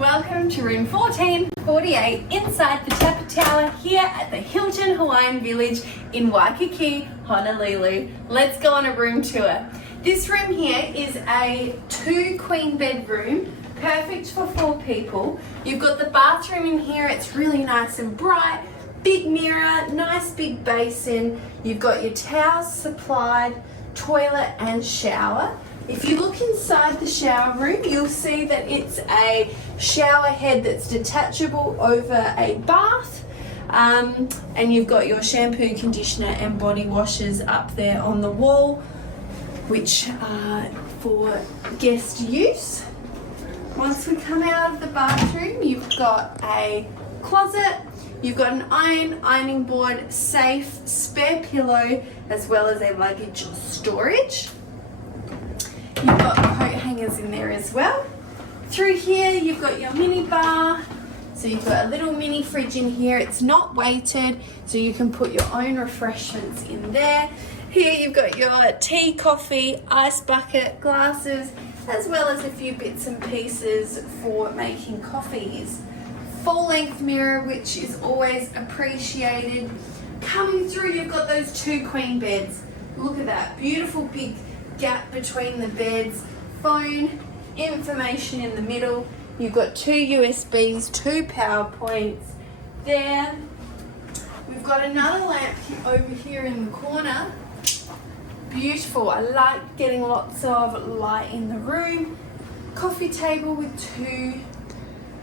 Welcome to room 1448 inside the Tapa Tower here at the Hilton Hawaiian Village in Waikiki, Honolulu. Let's go on a room tour. This room here is a 2 queen bed room, perfect for 4 people. You've got the bathroom in here, it's really nice and bright, big mirror, nice big basin. You've got your towels supplied, toilet and shower. If you look inside the shower room, you'll see that it's a shower head that's detachable over a bath. And you've got your shampoo, conditioner and body washes up there on the wall, which are for guest use. Once we come out of the bathroom, you've got a closet, you've got an ironing board, safe, spare pillow, as well as a luggage storage. You've got coat hangers in there as well. Through here, you've got your mini bar. So you've got a little mini fridge in here. It's not weighted, so you can put your own refreshments in there. Here you've got your tea, coffee, ice bucket, glasses, as well as a few bits and pieces for making coffees. Full length mirror, which is always appreciated. Coming through, you've got those 2 queen beds. Look at that, beautiful big gap between the beds, phone, information in the middle. You've got 2 USBs, 2 power points there. We've got another lamp over here in the corner. Beautiful. I like getting lots of light in the room. Coffee table with 2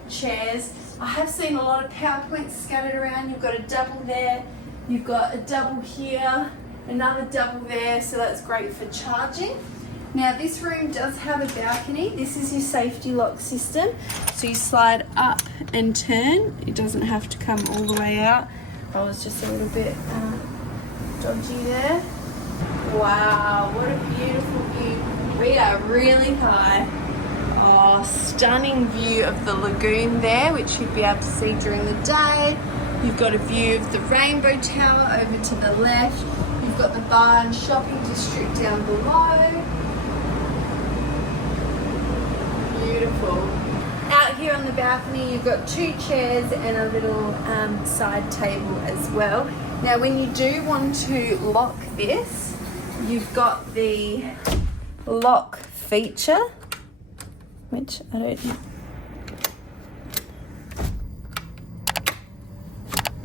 chairs. I have seen a lot of PowerPoints scattered around. You've got a double there. You've got a double here. Another double there, so that's great for charging. Now this room does have a balcony. This is your safety lock system. So you slide up and turn. It doesn't have to come all the way out. I was just a little bit dodgy there. Wow, what a beautiful view. We are really high. Oh, stunning view of the lagoon there, which you'd be able to see during the day. You've got a view of the Rainbow Tower over to the left. You've got the bar and shopping district down below. Beautiful. Out here on the balcony, you've got 2 chairs and a little side table as well. Now, when you do want to lock this, you've got the lock feature, which I don't know.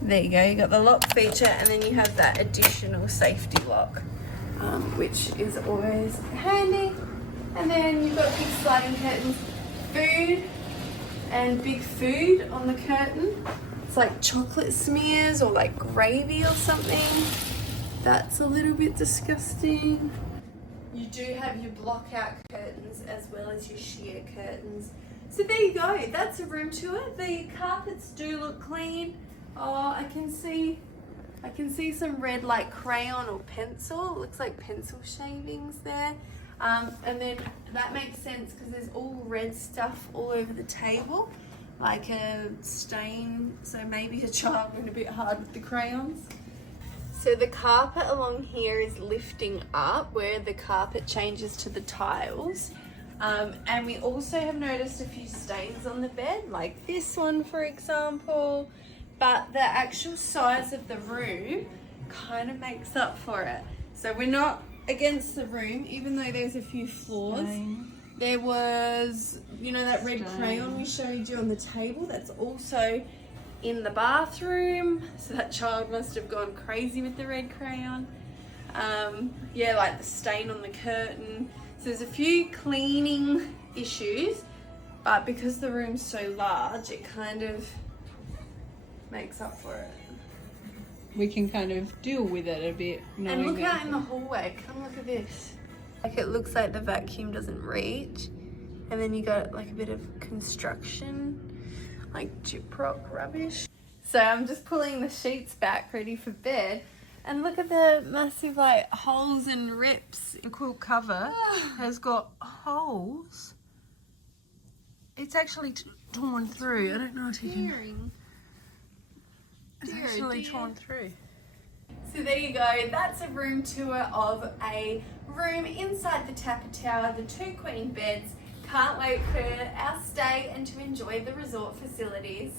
There you go, you got the lock feature and then you have that additional safety lock, which is always handy. And then you've got big sliding curtains, food and big food on the curtain. It's like chocolate smears or like gravy or something. That's a little bit disgusting. You do have your block out curtains as well as your sheer curtains. So there you go, that's a room tour. The carpets do look clean. Oh, I can see some red like crayon or pencil. It looks like pencil shavings there. And then that makes sense because there's all red stuff all over the table, like a stain. So maybe a child went a bit hard with the crayons. So the carpet along here is lifting up where the carpet changes to the tiles. And we also have noticed a few stains on the bed, like this one, for example. But the actual size of the room kind of makes up for it. So we're not against the room, even though there's a few flaws. There was, that red crayon we showed you on the table. That's also in the bathroom. So that child must have gone crazy with the red crayon. Yeah, like the stain on the curtain. So there's a few cleaning issues, but because the room's so large, it kind of makes up for it. We can kind of deal with it a bit. And look out in the hallway, come look at this. Like it looks like the vacuum doesn't reach. And then you got like a bit of construction, like gyprock rubbish. So I'm just pulling the sheets back ready for bed. And look at the massive like holes and rips. The quilt cover has got holes. It's actually torn through. I don't know if you can... It's actually torn through. So there you go, that's a room tour of a room inside the Tapa Tower, the 2 queen beds, can't wait for our stay and to enjoy the resort facilities.